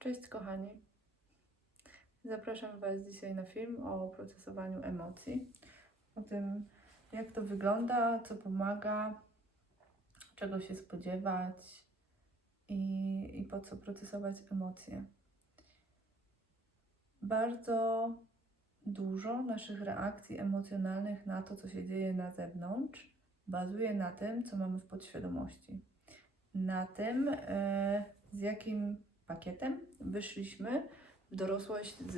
Cześć kochani. Zapraszam Was dzisiaj na film o procesowaniu emocji, o tym jak to wygląda, co pomaga, czego się spodziewać i, i po co procesować emocje. Bardzo dużo naszych reakcji emocjonalnych na to, co się dzieje na zewnątrz, bazuje na tym, co mamy w podświadomości. Na tym, e, z jakim pakietem wyszliśmy w dorosłość z,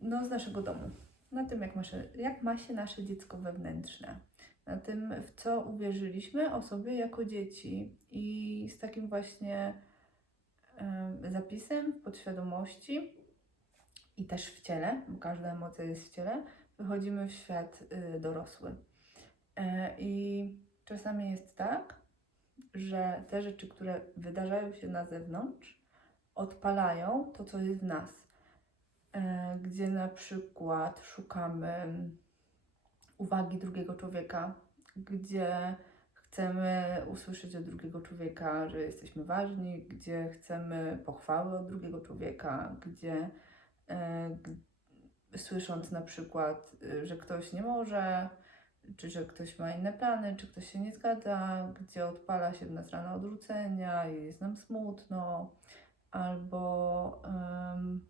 no, z naszego domu. Na tym, jak ma, się, jak ma się nasze dziecko wewnętrzne. Na tym, w co uwierzyliśmy o sobie jako dzieci. I z takim właśnie em, zapisem w podświadomości i też w ciele, bo każda emocja jest w ciele, wychodzimy w świat y, dorosły. E, I czasami jest tak, że te rzeczy, które wydarzają się na zewnątrz, odpalają to, co jest w nas. E, Gdzie na przykład szukamy uwagi drugiego człowieka, gdzie chcemy usłyszeć od drugiego człowieka, że jesteśmy ważni, gdzie chcemy pochwały od drugiego człowieka, gdzie e, słysząc na przykład, że ktoś nie może, czy że ktoś ma inne plany, czy ktoś się nie zgadza, gdzie odpala się w nas rana odrzucenia jest nam smutno, albo em,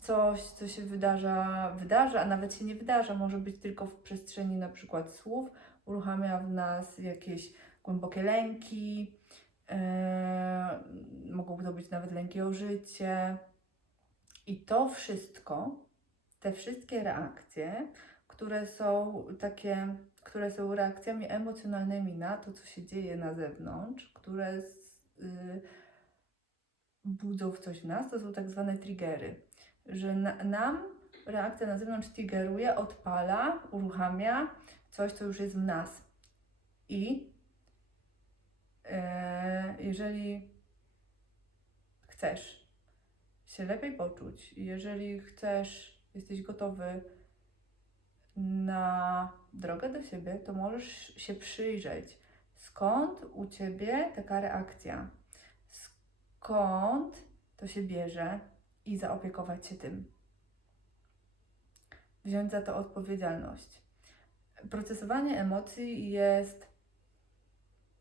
coś, co się wydarza, wydarza, a nawet się nie wydarza, może być tylko w przestrzeni na przykład słów, uruchamia w nas jakieś głębokie lęki, e, mogą to być nawet lęki o życie. I to wszystko, te wszystkie reakcje, które są takie, które są reakcjami emocjonalnymi na to, co się dzieje na zewnątrz, które z, y, budzą w coś w nas, to są tak zwane triggery. Że na, nam reakcja na zewnątrz triggeruje, odpala, uruchamia coś, co już jest w nas. I e, jeżeli chcesz się lepiej poczuć, jeżeli chcesz, jesteś gotowy na drogę do siebie, to możesz się przyjrzeć, skąd u ciebie taka reakcja, skąd to się bierze i zaopiekować się tym. Wziąć za to odpowiedzialność. Procesowanie emocji jest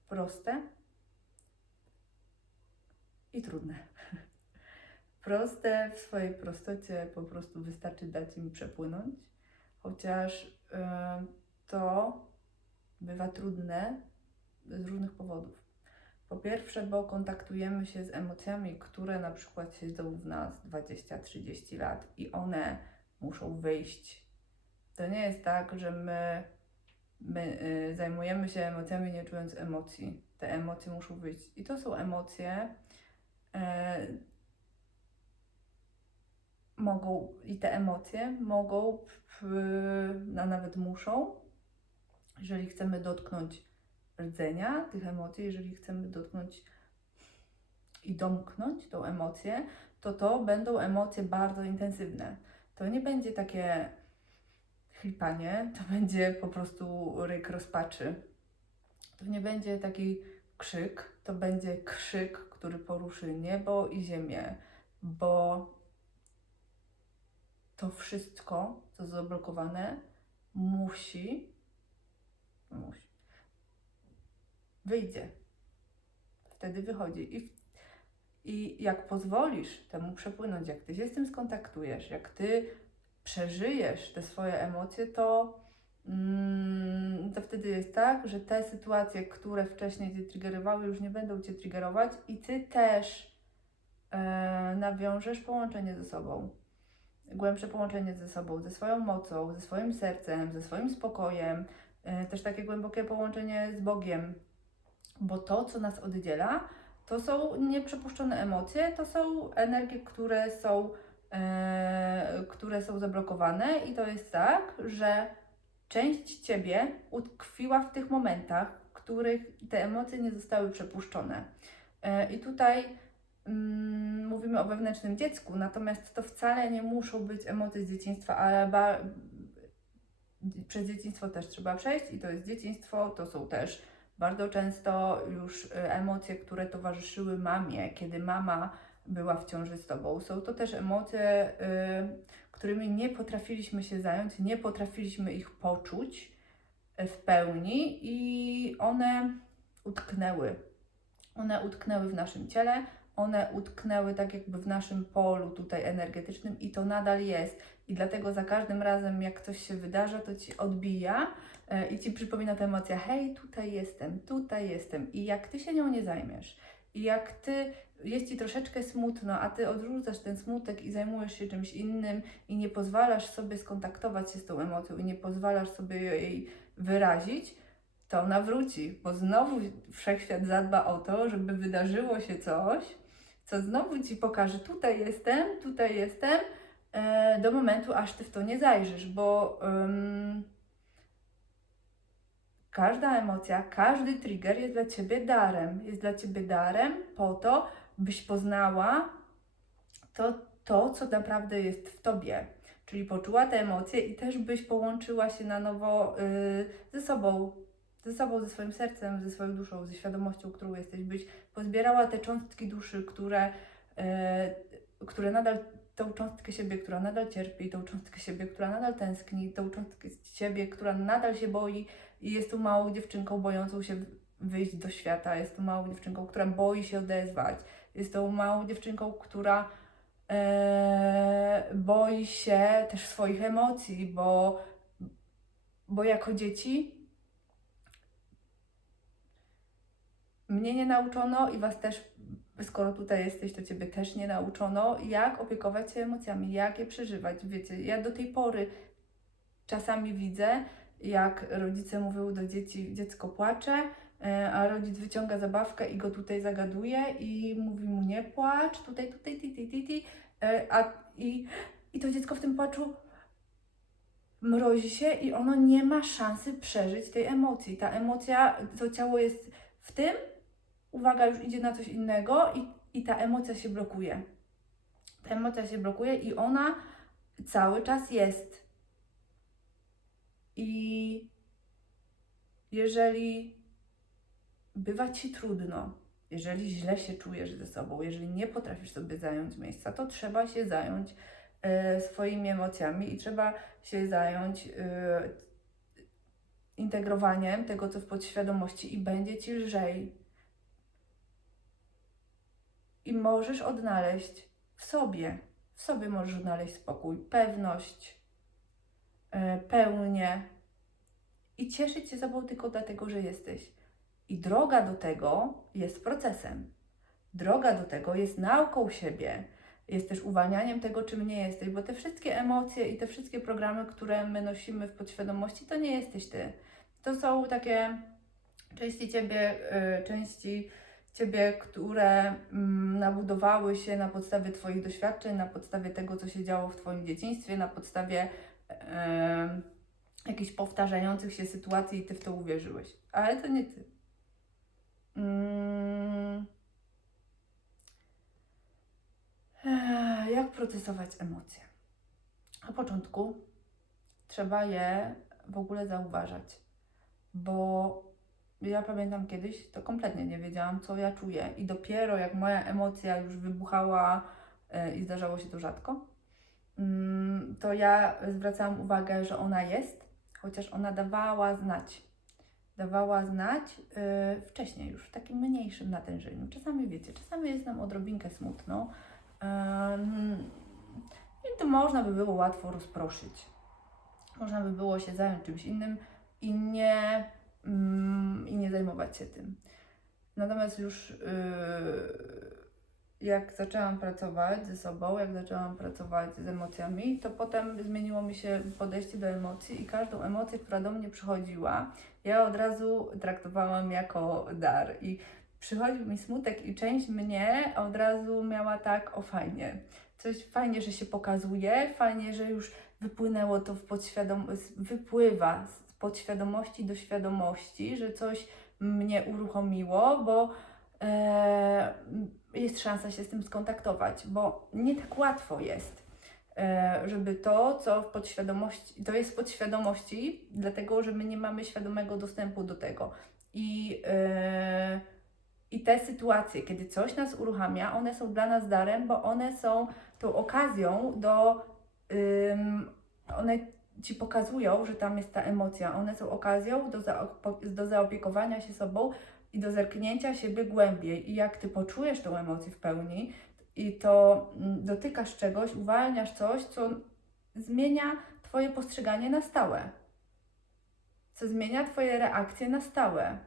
proste i trudne. Proste w swojej prostocie po prostu wystarczy dać im przepłynąć, chociaż y, to bywa trudne z różnych powodów. Po pierwsze, bo kontaktujemy się z emocjami, które na przykład siedzą w nas 20-30 lat i one muszą wyjść. To nie jest tak, że my, my y, zajmujemy się emocjami nie czując emocji. Te emocje muszą wyjść. I to są emocje, e, mogą i te emocje mogą, a nawet muszą, jeżeli chcemy dotknąć rdzenia tych emocji, jeżeli chcemy dotknąć i domknąć tą emocję, to to będą emocje bardzo intensywne. To nie będzie takie chlipanie, to będzie po prostu ryk rozpaczy. To nie będzie taki krzyk, to będzie krzyk, który poruszy niebo i ziemię, bo to wszystko, co jest zablokowane, musi, musi, wyjdzie. Wtedy wychodzi. I, I jak pozwolisz temu przepłynąć, jak ty się z tym skontaktujesz, jak ty przeżyjesz te swoje emocje, to, mm, to wtedy jest tak, że te sytuacje, które wcześniej cię triggerowały, już nie będą cię triggerować i ty też e, nawiążesz połączenie ze sobą głębsze połączenie ze sobą, ze swoją mocą, ze swoim sercem, ze swoim spokojem, e, też takie głębokie połączenie z Bogiem, bo to, co nas oddziela, to są nieprzepuszczone emocje, to są energie, które są, e, które są zablokowane, i to jest tak, że część ciebie utkwiła w tych momentach, w których te emocje nie zostały przepuszczone. E, I tutaj mm, mówimy o wewnętrznym dziecku, natomiast to wcale nie muszą być emocje z dzieciństwa, ale ba- przez dzieciństwo też trzeba przejść i to jest dzieciństwo, to są też Bardzo często już y, emocje, które towarzyszyły mamie, kiedy mama była w ciąży z tobą, są to też emocje, y, którymi nie potrafiliśmy się zająć, nie potrafiliśmy ich poczuć y, w pełni i one utknęły. One utknęły w naszym ciele, one utknęły tak jakby w naszym polu tutaj energetycznym i to nadal jest. I dlatego za każdym razem, jak coś się wydarza, to ci odbija e, i ci przypomina ta emocja: hej, tutaj jestem, tutaj jestem. I jak ty się nią nie zajmiesz, i jak ty jest ci troszeczkę smutno, a ty odrzucasz ten smutek i zajmujesz się czymś innym i nie pozwalasz sobie skontaktować się z tą emocją i nie pozwalasz sobie jej wyrazić, to ona wróci, bo znowu wszechświat zadba o to, żeby wydarzyło się coś, co znowu ci pokaże: tutaj jestem, tutaj jestem, e, do momentu, aż ty w to nie zajrzysz, bo ym, każda emocja, każdy trigger jest dla ciebie darem. Jest dla ciebie darem po to, byś poznała to, to co naprawdę jest w tobie. Czyli poczuła te emocje i też byś połączyła się na nowo y, ze sobą, ze sobą, ze swoim sercem, ze swoją duszą, ze świadomością, którą jesteś, byś pozbierała te cząstki duszy, które, y, które nadal, tą cząstkę siebie, która nadal cierpi, tą cząstkę siebie, która nadal tęskni, tą cząstkę siebie, która nadal się boi. I jest tu małą dziewczynką bojącą się wyjść do świata, jest tu małą dziewczynką, która boi się odezwać, jest tą małą dziewczynką, która e, boi się też swoich emocji, bo, bo jako dzieci mnie nie nauczono i Was też, skoro tutaj jesteś, to Ciebie też nie nauczono, jak opiekować się emocjami, jak je przeżywać. Wiecie, ja do tej pory czasami widzę, jak rodzice mówią do dzieci, dziecko płacze, e, a rodzic wyciąga zabawkę i go tutaj zagaduje i mówi mu nie płacz, tutaj, tutaj, ti, ti, ti, a, i, i to dziecko w tym płaczu mrozi się i ono nie ma szansy przeżyć tej emocji. Ta emocja, to ciało jest w tym, uwaga, już idzie na coś innego i, i ta emocja się blokuje. Ta emocja się blokuje i ona cały czas jest. I jeżeli bywa ci trudno, jeżeli źle się czujesz ze sobą, jeżeli nie potrafisz sobie zająć miejsca, to trzeba się zająć e, swoimi emocjami i trzeba się zająć e, integrowaniem tego, co w podświadomości, i będzie ci lżej. I możesz odnaleźć w sobie, w sobie możesz odnaleźć spokój, pewność, e, pełnię i cieszyć się sobą tylko dlatego, że jesteś. I droga do tego jest procesem. Droga do tego jest nauką siebie, jest też uwalnianiem tego, czym nie jesteś, bo te wszystkie emocje i te wszystkie programy, które my nosimy w podświadomości, to nie jesteś ty. To są takie części ciebie, y, części ciebie, które mm, nabudowały się na podstawie Twoich doświadczeń, na podstawie tego, co się działo w Twoim dzieciństwie, na podstawie e, jakichś powtarzających się sytuacji i Ty w to uwierzyłeś. Ale to nie Ty. Mm. Jak procesować emocje? Na początku trzeba je w ogóle zauważać, bo ja pamiętam kiedyś, to kompletnie nie wiedziałam, co ja czuję, i dopiero jak moja emocja już wybuchała e, i zdarzało się to rzadko, mm, to ja zwracałam uwagę, że ona jest, chociaż ona dawała znać. Dawała znać y, wcześniej już, w takim mniejszym natężeniu. Czasami wiecie, czasami jest nam odrobinkę smutno ym, i to można by było łatwo rozproszyć. Można by było się zająć czymś innym i nie, nie zajmować się tym. Natomiast już yy, jak zaczęłam pracować ze sobą, jak zaczęłam pracować z emocjami, to potem zmieniło mi się podejście do emocji i każdą emocję, która do mnie przychodziła, ja od razu traktowałam jako dar. I przychodził mi smutek i część mnie od razu miała tak, o fajnie. Coś fajnie, że się pokazuje, fajnie, że już wypłynęło to w podświadom... wypływa z podświadomości do świadomości, że coś mnie uruchomiło, bo e, jest szansa się z tym skontaktować, bo nie tak łatwo jest, e, żeby to, co w podświadomości, to jest w podświadomości, dlatego że my nie mamy świadomego dostępu do tego. I, yy, I te sytuacje, kiedy coś nas uruchamia, one są dla nas darem, bo one są tą okazją do. one ci pokazują, że tam jest ta emocja. One są okazją do, zaopo- do zaopiekowania się sobą i do zerknięcia siebie głębiej. I jak ty poczujesz tą emocję w pełni i to mm, dotykasz czegoś, uwalniasz coś, co zmienia Twoje postrzeganie na stałe, co zmienia Twoje reakcje na stałe,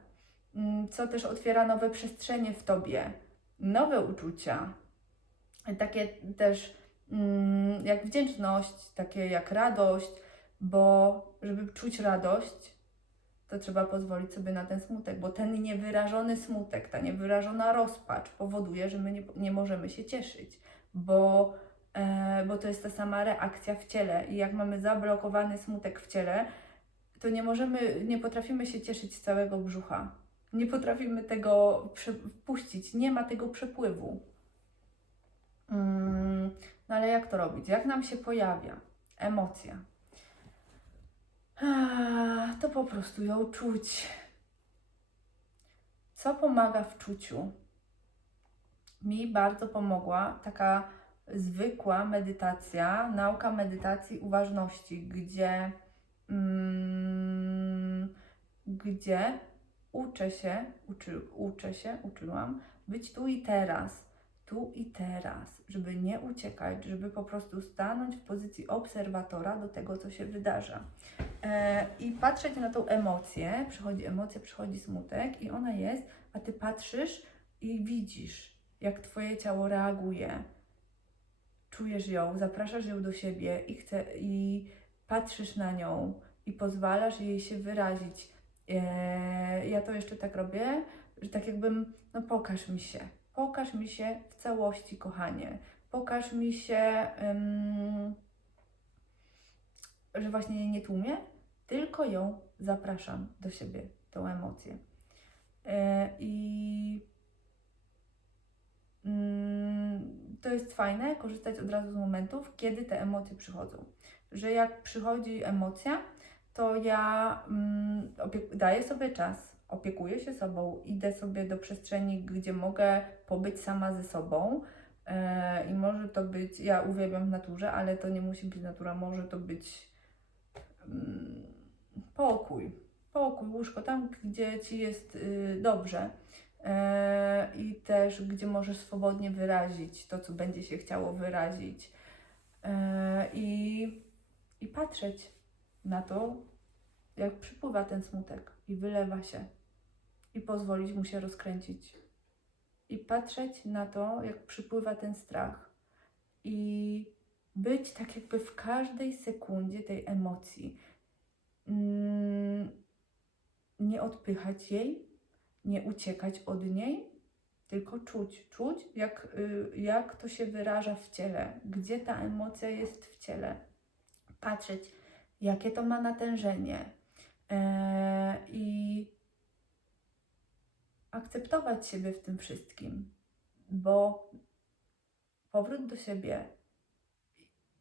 mm, co też otwiera nowe przestrzenie w Tobie, nowe uczucia, takie też mm, jak wdzięczność, takie jak radość, bo żeby czuć radość, to trzeba pozwolić sobie na ten smutek, bo ten niewyrażony smutek, ta niewyrażona rozpacz powoduje, że my nie, nie możemy się cieszyć, bo, e, bo to jest ta sama reakcja w ciele i jak mamy zablokowany smutek w ciele, to nie możemy, nie potrafimy się cieszyć z całego brzucha. Nie potrafimy tego wpuścić, nie ma tego przepływu. Mm, no ale jak to robić? Jak nam się pojawia emocja? To po prostu ją czuć. Co pomaga w czuciu? Mi bardzo pomogła taka zwykła medytacja, nauka medytacji uważności, gdzie, mm, gdzie uczę się, uczy, uczę się, uczyłam być tu i teraz, tu i teraz, żeby nie uciekać, żeby po prostu stanąć w pozycji obserwatora do tego, co się wydarza. E, I patrzeć na tą emocję, przychodzi emocja, przychodzi smutek i ona jest, a ty patrzysz i widzisz, jak twoje ciało reaguje. Czujesz ją, zapraszasz ją do siebie i, chce, i patrzysz na nią i pozwalasz jej się wyrazić. E, ja to jeszcze tak robię, że tak jakbym, no pokaż mi się, pokaż mi się w całości, kochanie. Pokaż mi się, em, że właśnie jej nie tłumię, tylko ją zapraszam do siebie, tą emocję. E, I mm, to jest fajne, korzystać od razu z momentów, kiedy te emocje przychodzą. Że jak przychodzi emocja, to ja mm, daję sobie czas, opiekuję się sobą, idę sobie do przestrzeni, gdzie mogę pobyć sama ze sobą. E, I może to być, ja uwielbiam w naturze, ale to nie musi być natura, może to być mm, pokój, pokój, łóżko, tam gdzie ci jest y, dobrze. E, i też gdzie możesz swobodnie wyrazić to, co będzie się chciało wyrazić. E, i, i patrzeć na to, jak przypływa ten smutek i wylewa się i pozwolić mu się rozkręcić i patrzeć na to, jak przypływa ten strach i być tak jakby w każdej sekundzie tej emocji. Mm, nie odpychać jej, nie uciekać od niej, tylko czuć, czuć, jak, y, jak to się wyraża w ciele, gdzie ta emocja jest w ciele. Patrzeć, jakie to ma natężenie. E, I akceptować siebie w tym wszystkim, bo powrót do siebie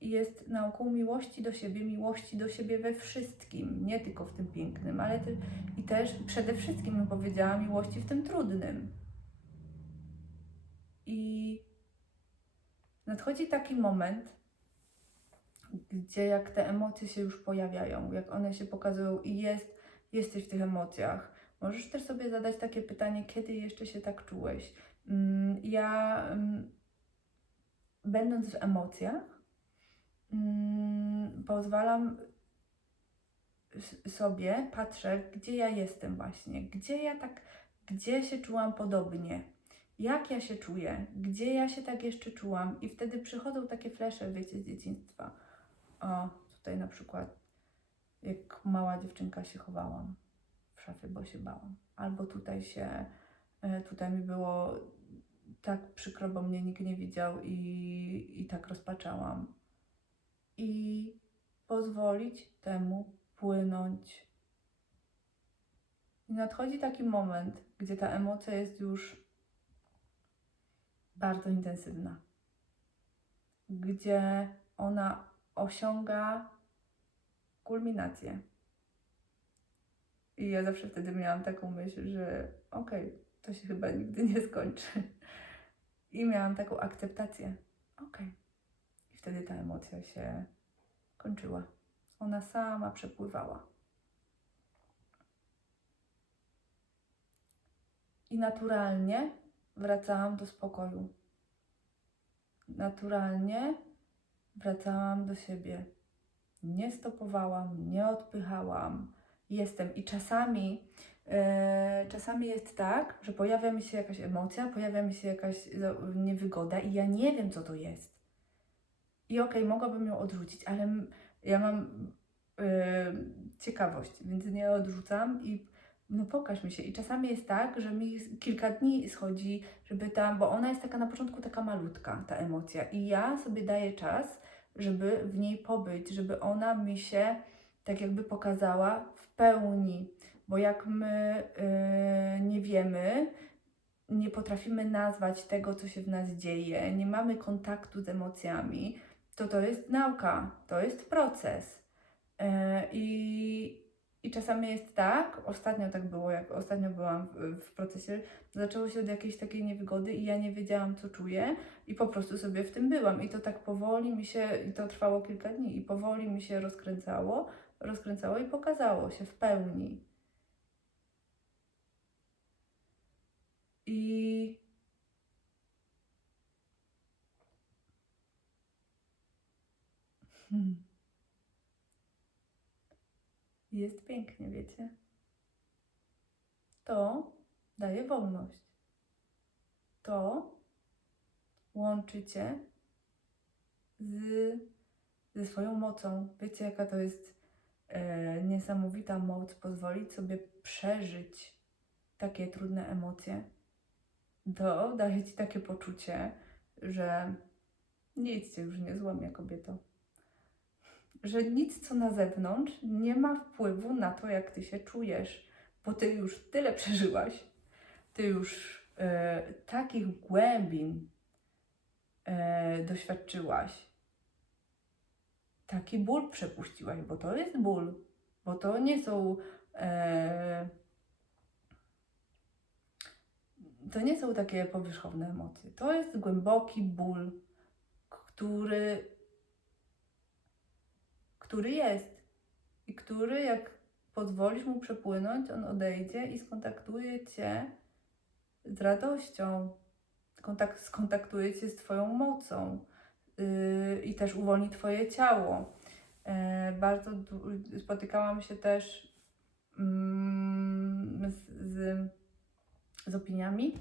jest nauką miłości do siebie, miłości do siebie we wszystkim, nie tylko w tym pięknym, ale te, i też przede wszystkim, bym powiedziała, miłości w tym trudnym. I nadchodzi taki moment, gdzie jak te emocje się już pojawiają, jak one się pokazują i jest, jesteś w tych emocjach, możesz też sobie zadać takie pytanie, kiedy jeszcze się tak czułeś. Mm, Ja, mm, będąc w emocjach, mm, pozwalam sobie, patrzę, gdzie ja jestem właśnie, gdzie ja tak, gdzie się czułam podobnie, jak ja się czuję, gdzie ja się tak jeszcze czułam i wtedy przychodzą takie flesze, wiecie, z dzieciństwa. O, tutaj na przykład, jak mała dziewczynka się chowałam szafie, bo się bałam. Albo tutaj się, e, tutaj mi było tak przykro, bo mnie nikt nie widział i, i tak rozpaczałam. I pozwolić temu płynąć. I nadchodzi taki moment, gdzie ta emocja jest już bardzo intensywna, gdzie ona osiąga kulminację. I ja zawsze wtedy miałam taką myśl, że okej, to się chyba nigdy nie skończy. I miałam taką akceptację. Okej. I wtedy ta emocja się kończyła. Ona sama przepływała. I naturalnie wracałam do spokoju. Naturalnie wracałam do siebie. Nie stopowałam, nie odpychałam. Jestem. I czasami, e, czasami jest tak, że pojawia mi się jakaś emocja, pojawia mi się jakaś niewygoda i ja nie wiem, co to jest. I okej, mogłabym ją odrzucić, ale ja mam e, ciekawość, więc nie odrzucam i no pokaż mi się. I czasami jest tak, że mi kilka dni schodzi, żeby tam, bo ona jest taka na początku taka malutka, ta emocja. I ja sobie daję czas, żeby w niej pobyć, żeby ona mi się tak jakby pokazała w pełni. Bo jak my yy, nie wiemy, nie potrafimy nazwać tego, co się w nas dzieje, nie mamy kontaktu z emocjami, to to jest nauka, to jest proces. Yy, I i czasami jest tak, ostatnio tak było, jak ostatnio byłam w, w procesie, zaczęło się od jakiejś takiej niewygody i ja nie wiedziałam, co czuję i po prostu sobie w tym byłam. I to tak powoli mi się, i to trwało kilka dni, i powoli mi się rozkręcało, rozkręcało i pokazało się w pełni. I hmm. jest pięknie, wiecie? To daje wolność. To łączy cię z, ze swoją mocą. Wiecie, jaka to jest niesamowita moc pozwolić sobie przeżyć takie trudne emocje. To daje ci takie poczucie, że nic cię już nie złamie, kobieto. Że nic, co na zewnątrz, nie ma wpływu na to, jak ty się czujesz, bo ty już tyle przeżyłaś. Ty już e, takich głębin e, doświadczyłaś. Taki ból przepuściłaś, bo to jest ból, bo to nie są. E, to nie są takie powierzchowne emocje. To jest głęboki ból, który, który jest i który, jak pozwolisz mu przepłynąć, on odejdzie i skontaktuje cię z radością, kontakt, skontaktuje cię z Twoją mocą i też uwolni Twoje ciało. Yy, bardzo spotykałam się też mm, z, z, z opiniami.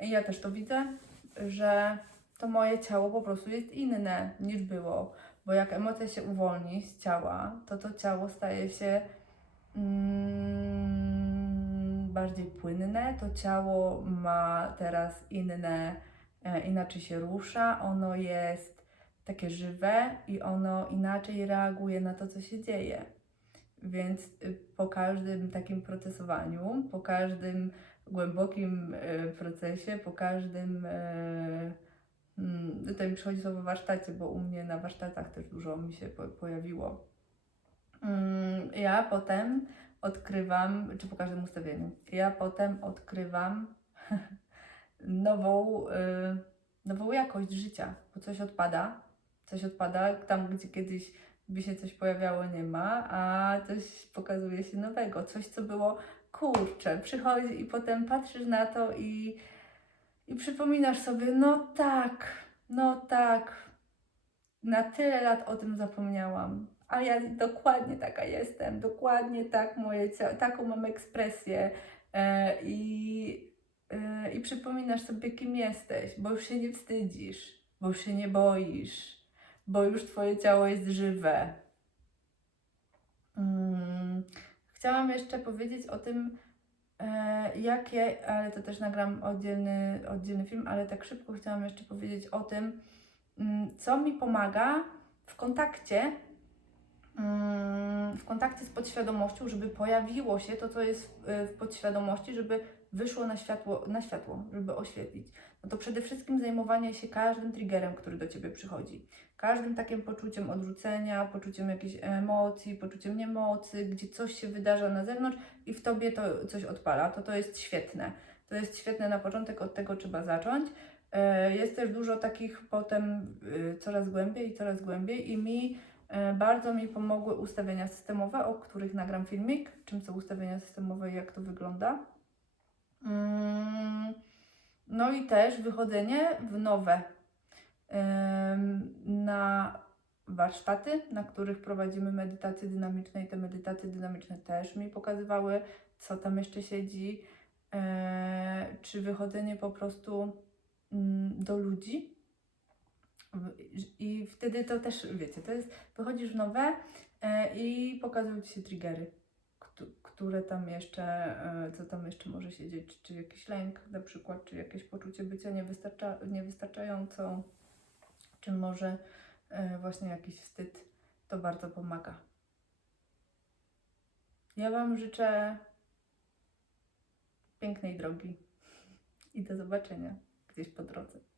Ja też to widzę, że to moje ciało po prostu jest inne niż było. Bo jak emocja się uwolni z ciała, to to ciało staje się mm, bardziej płynne. To ciało ma teraz inne, inaczej się rusza. Ono jest takie żywe i ono inaczej reaguje na to, co się dzieje. Więc y, po każdym takim procesowaniu, po każdym głębokim y, procesie, po każdym. y, mm, Tutaj mi przychodzi słowo warsztacie, bo u mnie na warsztatach też dużo mi się po, pojawiło. Mm, Ja potem odkrywam, czy po każdym ustawieniu, ja potem odkrywam nową, y, nową jakość życia, bo coś odpada, coś odpada, tam gdzie kiedyś by się coś pojawiało, nie ma, a coś pokazuje się nowego, coś co było kurcze, przychodzi i potem patrzysz na to i, i przypominasz sobie, no tak, no tak, na tyle lat o tym zapomniałam, a ja dokładnie taka jestem, dokładnie tak moje ciało, taką mam ekspresję e, i, i przypominasz sobie, kim jesteś, bo już się nie wstydzisz, bo już się nie boisz, bo już Twoje ciało jest żywe. Mm, chciałam jeszcze powiedzieć o tym, e, jakie, ale to też nagram oddzielny, oddzielny film, ale tak szybko chciałam jeszcze powiedzieć o tym, mm, co mi pomaga w kontakcie, mm, w kontakcie z podświadomością, żeby pojawiło się to, co jest w podświadomości, żeby wyszło na światło, na światło, żeby oświetlić, no to przede wszystkim zajmowanie się każdym triggerem, który do Ciebie przychodzi. Każdym takim poczuciem odrzucenia, poczuciem jakiejś emocji, poczuciem niemocy, gdzie coś się wydarza na zewnątrz i w Tobie to coś odpala, to to jest świetne. To jest świetne na początek, od tego trzeba zacząć. E, Jest też dużo takich potem y, coraz głębiej i coraz głębiej i mi e, bardzo mi pomogły ustawienia systemowe, o których nagram filmik, czym są ustawienia systemowe i jak to wygląda. Mm, No i też wychodzenie w nowe na warsztaty, na których prowadzimy medytacje dynamiczne i te medytacje dynamiczne też mi pokazywały, co tam jeszcze siedzi, e, czy wychodzenie po prostu mm, do ludzi. I wtedy to też, wiecie, to jest, wychodzisz w nowe e, i pokazują Ci się triggery, które tam jeszcze, e, co tam jeszcze może się dziać, czy jakiś lęk na przykład, czy jakieś poczucie bycia niewystarcza, niewystarczającą, czy może e, właśnie jakiś wstyd, to bardzo pomaga. Ja Wam życzę pięknej drogi i do zobaczenia gdzieś po drodze.